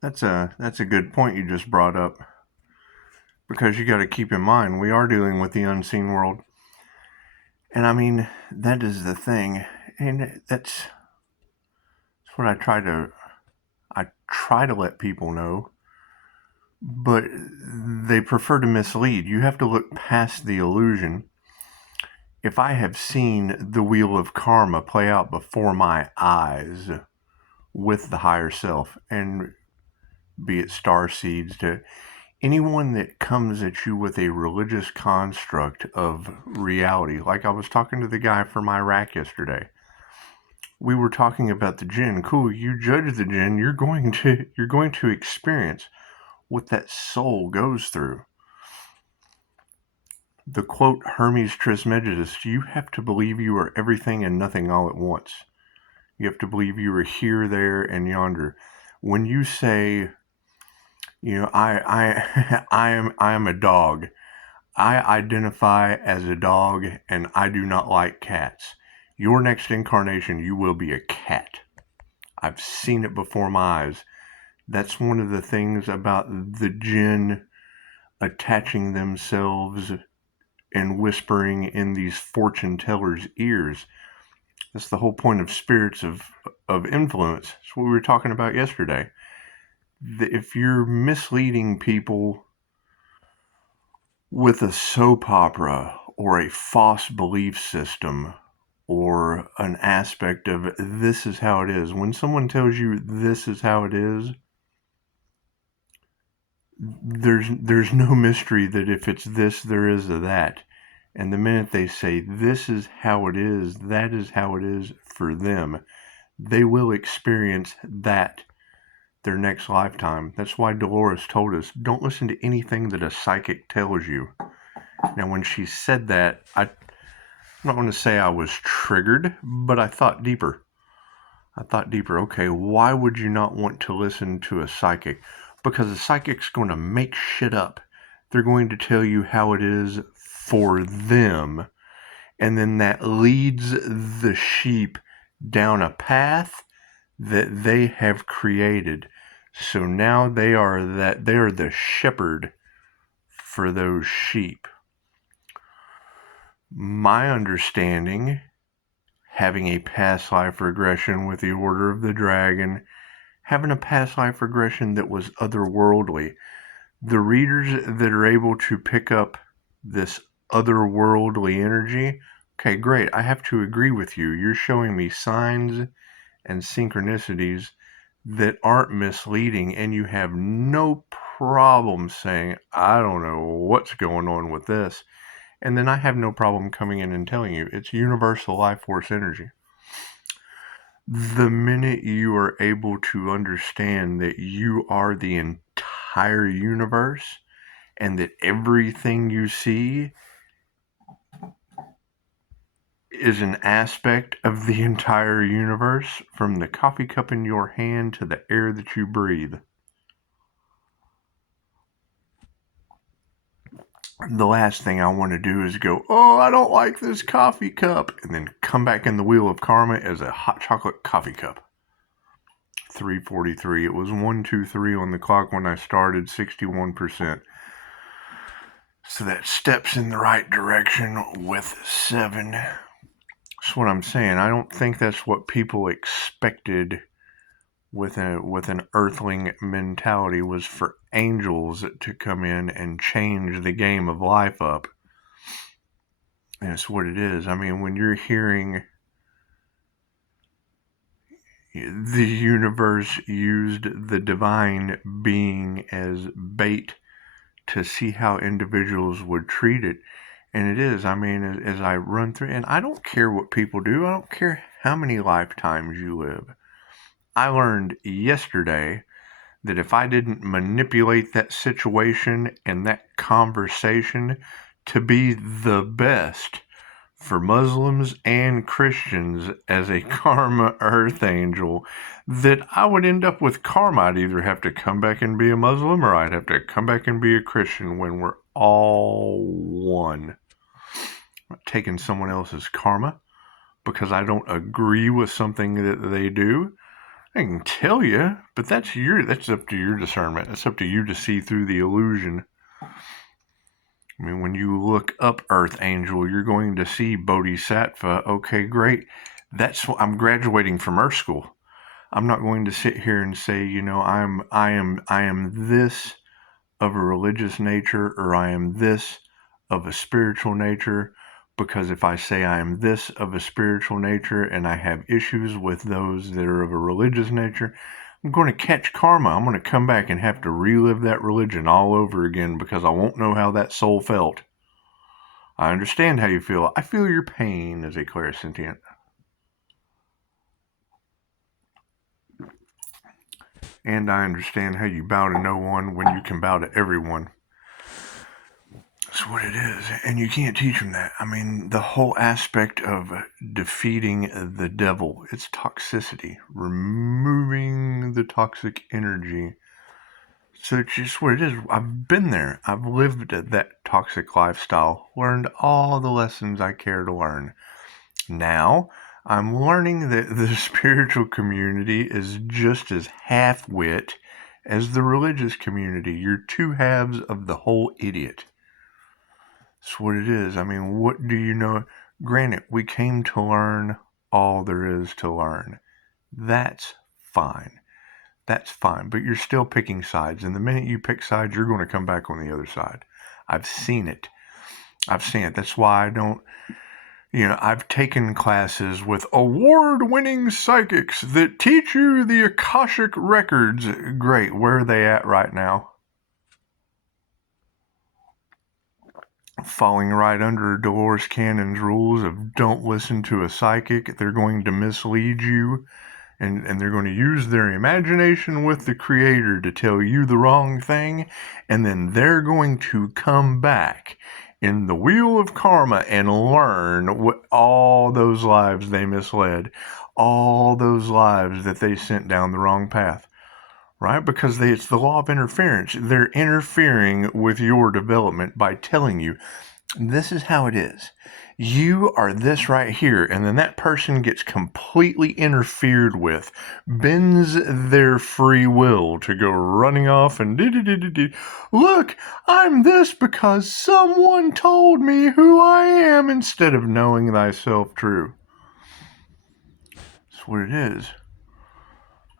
That's a good point you just brought up, because you got to keep in mind we are dealing with the unseen world, and I mean that is the thing, and that's what I try to let people know, but they prefer to mislead. You have to look past the illusion. If I have seen the wheel of karma play out before my eyes with the higher self, and be it star seeds to anyone that comes at you with a religious construct of reality, like I was talking to the guy from Iraq yesterday. We were talking about the jinn. Cool, you judge the jinn, you're going to experience what that soul goes through. The quote Hermes Trismegistus, you have to believe you are everything and nothing all at once. You have to believe you are here, there, and yonder. When you say, I am a dog. I identify as a dog and I do not like cats. Your next incarnation, you will be a cat. I've seen it before my eyes. That's one of the things about the jinn attaching themselves and whispering in these fortune tellers' ears. That's the whole point of spirits of influence. That's what we were talking about yesterday. If you're misleading people with a soap opera or a false belief system or an aspect of this is how it is, when someone tells you this is how it is, there's no mystery that if it's this, there is a that. And the minute they say this is how it is, that is how it is for them, they will experience that their next lifetime. That's why Dolores told us, don't listen to anything that a psychic tells you. Now, when she said that, I'm not going to say I was triggered, but I thought deeper. Okay, why would you not want to listen to a psychic? Because a psychic's going to make shit up. They're going to tell you how it is for them, and then that leads the sheep down a path that they have created. So now they are the shepherd for those sheep. My understanding, having a past life regression with the Order of the Dragon, having a past life regression that was otherworldly, the readers that are able to pick up this otherworldly energy, okay, great, I have to agree with you. You're showing me signs and synchronicities that aren't misleading, and you have no problem saying, I don't know what's going on with this. And then I have no problem coming in and telling you it's universal life force energy. The minute you are able to understand that you are the entire universe and that everything you see is an aspect of the entire universe, from the coffee cup in your hand to the air that you breathe. The last thing I want to do is go, oh, I don't like this coffee cup, and then come back in the wheel of karma as a hot chocolate coffee cup. 343. It was 123 on the clock when I started, 61%. So that steps in the right direction with 7. That's what I'm saying. I don't think that's what people expected with an earthling mentality, was for angels to come in and change the game of life up. And it's what it is. I mean, when you're hearing the universe used the divine being as bait to see how individuals would treat it, and it is, I mean, as I run through, and I don't care what people do, I don't care how many lifetimes you live. I learned yesterday that if I didn't manipulate that situation and that conversation to be the best for Muslims and Christians as a karma earth angel, that I would end up with karma. I'd either have to come back and be a Muslim or I'd have to come back and be a Christian, when we're all one. I'm not taking someone else's karma because I don't agree with something that they do. I can tell you, but that's up to your discernment. It's up to you to see through the illusion. I mean, when you look up Earth Angel, you're going to see Bodhisattva. Okay, great. I'm graduating from Earth School. I'm not going to sit here and say, I am this of a religious nature, or I am this of a spiritual nature, because if I say I am this of a spiritual nature and I have issues with those that are of a religious nature, I'm going to catch karma. I'm going to come back and have to relive that religion all over again because I won't know how that soul felt. I understand how you feel. I feel your pain as a clairsentient. And I understand how you bow to no one when you can bow to everyone. That's what it is. And you can't teach them that. I mean, the whole aspect of defeating the devil, it's toxicity, removing the toxic energy. So it's just what it is. I've been there. I've lived that toxic lifestyle, learned all the lessons I care to learn. Now, I'm learning that the spiritual community is just as half-wit as the religious community. You're two halves of the whole idiot. That's what it is. I mean, what do you know? Granted, we came to learn all there is to learn. That's fine. That's fine. But you're still picking sides. And the minute you pick sides, you're going to come back on the other side. I've seen it. That's why I don't... I've taken classes with award-winning psychics that teach you the Akashic Records. Great. Where are they at right now? Falling right under Dolores Cannon's rules of don't listen to a psychic. They're going to mislead you, and they're going to use their imagination with the creator to tell you the wrong thing, and then they're going to come back in the wheel of karma and learn what all those lives they misled, all those lives that they sent down the wrong path. Right? Because it's the law of interference. They're interfering with your development by telling you, this is how it is. You are this right here. And then that person gets completely interfered with, bends their free will to go running off and look, I'm this because someone told me who I am, instead of knowing thyself true. That's what it is.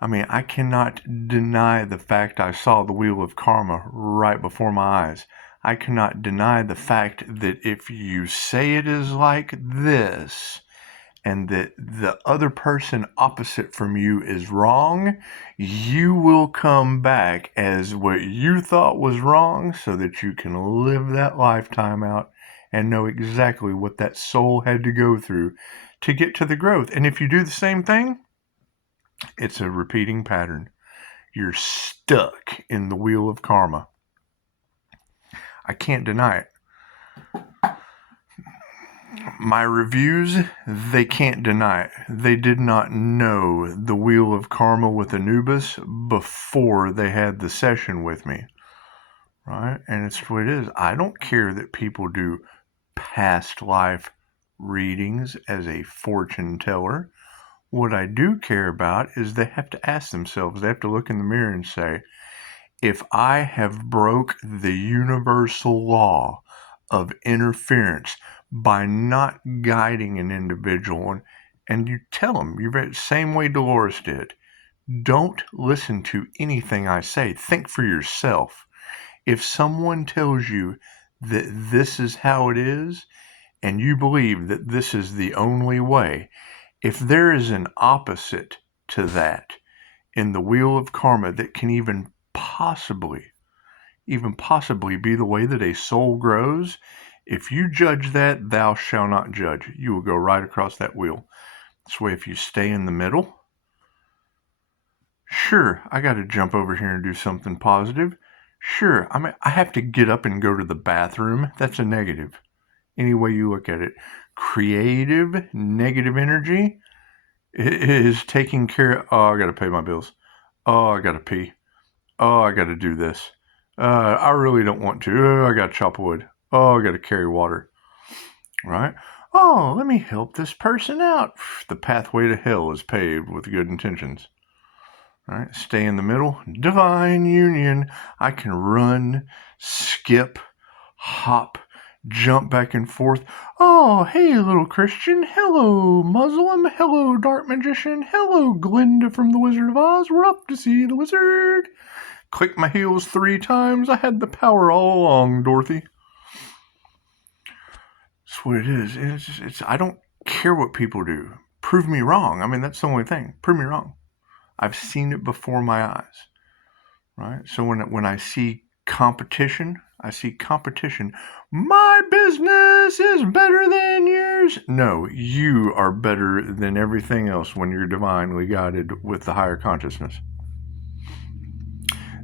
I mean, I cannot deny the fact I saw the wheel of karma right before my eyes. I cannot deny the fact that if you say it is like this, and that the other person opposite from you is wrong, you will come back as what you thought was wrong so that you can live that lifetime out and know exactly what that soul had to go through to get to the growth. And if you do the same thing, it's a repeating pattern. You're stuck in the wheel of karma. I can't deny it. My reviews, they can't deny it. They did not know the wheel of karma with Anubis before they had the session with me. Right? And it's what it is. I don't care that people do past life readings as a fortune teller. What I do care about is they have to ask themselves, they have to look in the mirror and say, if I have broke the universal law of interference by not guiding an individual, and you tell them, you're the same way Dolores did, don't listen to anything I say. Think for yourself. If someone tells you that this is how it is, and you believe that this is the only way, if there is an opposite to that in the wheel of karma that can even possibly be the way that a soul grows, if you judge that, thou shalt not judge. You will go right across that wheel. This way, if you stay in the middle, sure, I got to jump over here and do something positive. Sure, I have to get up and go to the bathroom. That's a negative. Any way you look at it. Creative, negative energy is taking care of, oh, I got to pay my bills. Oh, I got to pee. Oh, I got to do this. I really don't want to. Oh, I got to chop wood. Oh, I got to carry water. Right? Oh, let me help this person out. The pathway to hell is paved with good intentions. Right? Stay in the middle. Divine union. I can run, skip, hop, jump back and forth. Oh, hey, little Christian. Hello, Muslim. Hello, dark magician. Hello, Glinda from The Wizard of Oz. We're off to see the wizard. Click my heels 3 times. I had the power all along, Dorothy. That's what it is. I don't care what people do. Prove me wrong. I mean, that's the only thing. Prove me wrong. I've seen it before my eyes, right? So when I see competition, My business is better than yours. No, you are better than everything else when you're divinely guided with the higher consciousness.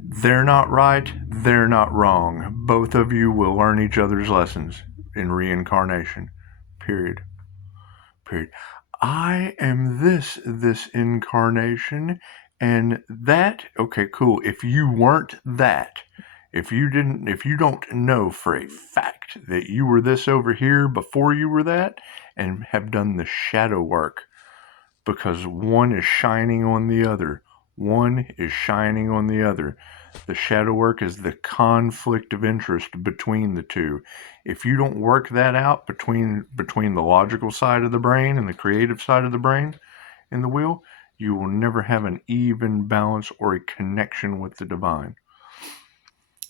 They're not right. They're not wrong. Both of you will learn each other's lessons in reincarnation. Period. I am this incarnation, and that, okay, cool. If you weren't that, if you don't know for a fact that you were this over here before you were that, and have done the shadow work, because one is shining on the other. The shadow work is the conflict of interest between the two. If you don't work that out between the logical side of the brain and the creative side of the brain in the wheel, you will never have an even balance or a connection with the divine.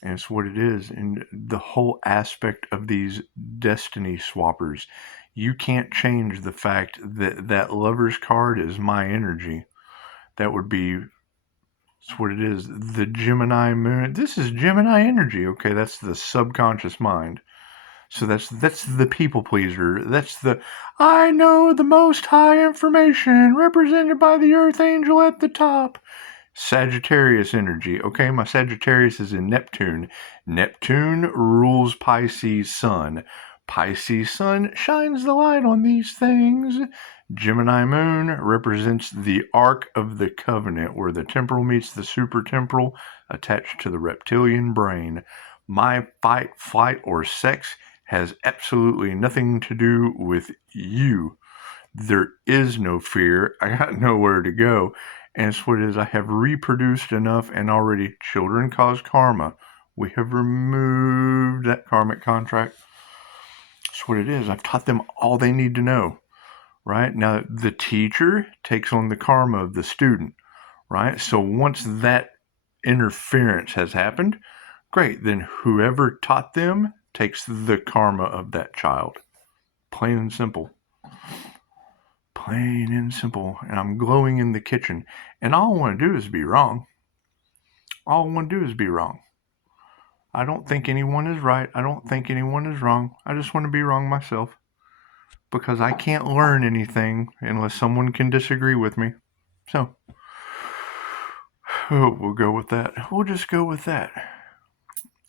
And it's what it is. And the whole aspect of these destiny swappers, you can't change the fact that that lover's card is my energy. That would be, that's what it is. The Gemini moon. This is Gemini energy. Okay, that's the subconscious mind. So that's the people pleaser. That's the I know the most high information represented by the earth angel at the top. Sagittarius energy. Okay, my Sagittarius is in Neptune. Neptune rules Pisces sun. Pisces sun shines the light on these things. Gemini moon represents the Ark of the Covenant, where the temporal meets the supertemporal, attached to the reptilian brain. My fight, flight, or sex has absolutely nothing to do with you. There is no fear. I got nowhere to go. And it's what it is. I have reproduced enough, and already children cause karma. We have removed that karmic contract. That's what it is. I've taught them all they need to know, right? Now, the teacher takes on the karma of the student, right? So once that interference has happened, great. Then whoever taught them takes the karma of that child. Plain and simple. Plain and simple. And I'm glowing in the kitchen. And all I want to do is be wrong. I don't think anyone is right. I don't think anyone is wrong. I just want to be wrong myself. Because I can't learn anything unless someone can disagree with me. So, we'll go with that. We'll just go with that.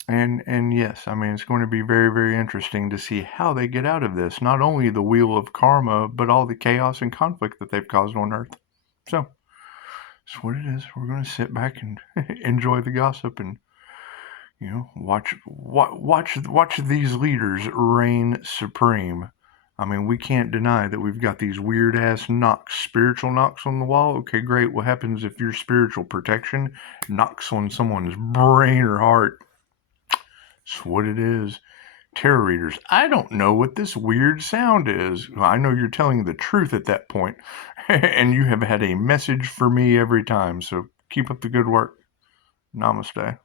And yes, I mean, it's going to be very, very interesting to see how they get out of this. Not only the wheel of karma, but all the chaos and conflict that they've caused on Earth. So, that's what it is. We're going to sit back and enjoy the gossip and, watch these leaders reign supreme. I mean, we can't deny that we've got these weird-ass spiritual knocks on the wall. Okay, great. What happens if your spiritual protection knocks on someone's brain or heart? That's what it is. Tarot readers, I don't know what this weird sound is. Well, I know you're telling the truth at that point, and you have had a message for me every time, so keep up the good work. Namaste.